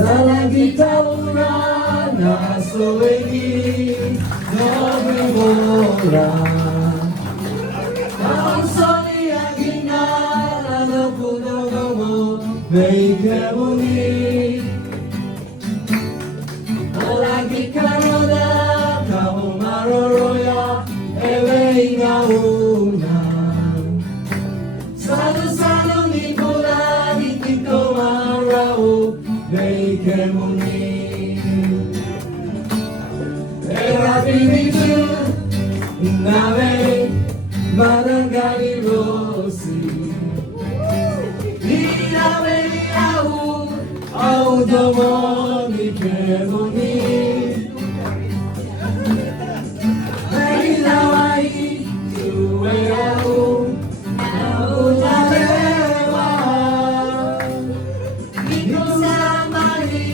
Salagi tauna na soegi nobi bola. Tausoni agina no kudogo mo meikemuni. Olagi karoda kau maroroya ewe ingauna. Sadu ni bola ditiko marau meikemuni. Erabinitu nawe madangali rosi. Inawe au domo nikemuni. Meilawai tuwe au nalewa. Niko samari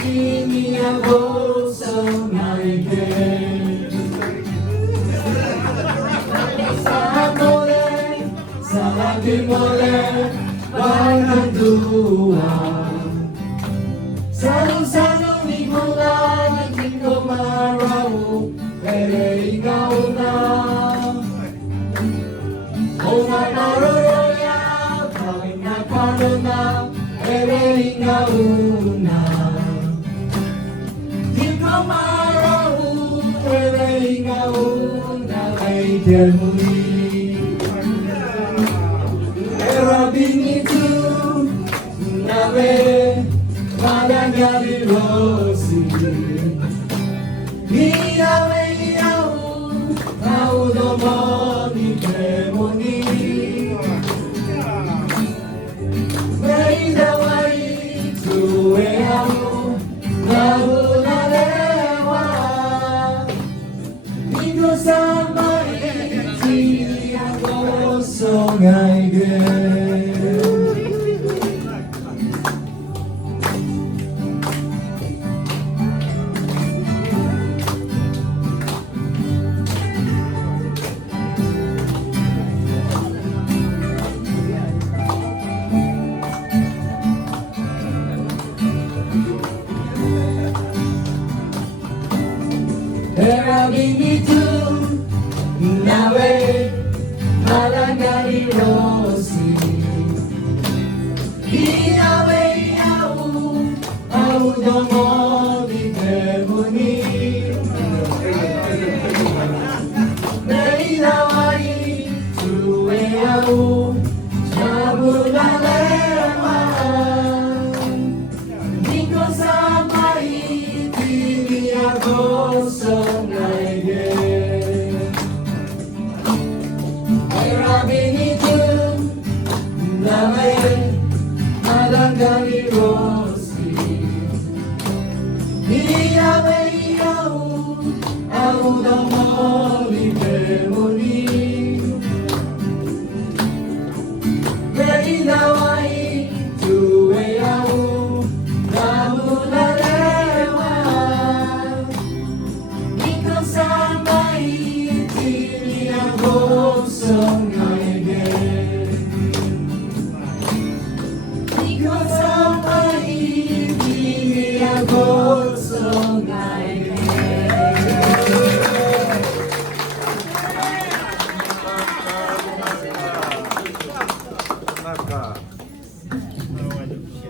kimi agoso naike. Salagi mole bahkan dua. Selalu ni mula niko marau ere ingauna. Ona maroroya kaina karena ere ingauna. Niko marau ere ingauna leikemuni. Erabinitu nawe madangali rosi. Iawe au domo nikemuni. Meidawai tuwe au nalewa. Niko sampai tini agoso ngaige. Erabinitu nawe madangali rosi. Iawe au domo nikemuni. Meilawai tuwe au jabulalewa. Niko sampai tini agoso ngaige. Erabinitu nawe madangali rosi. Iawe au domo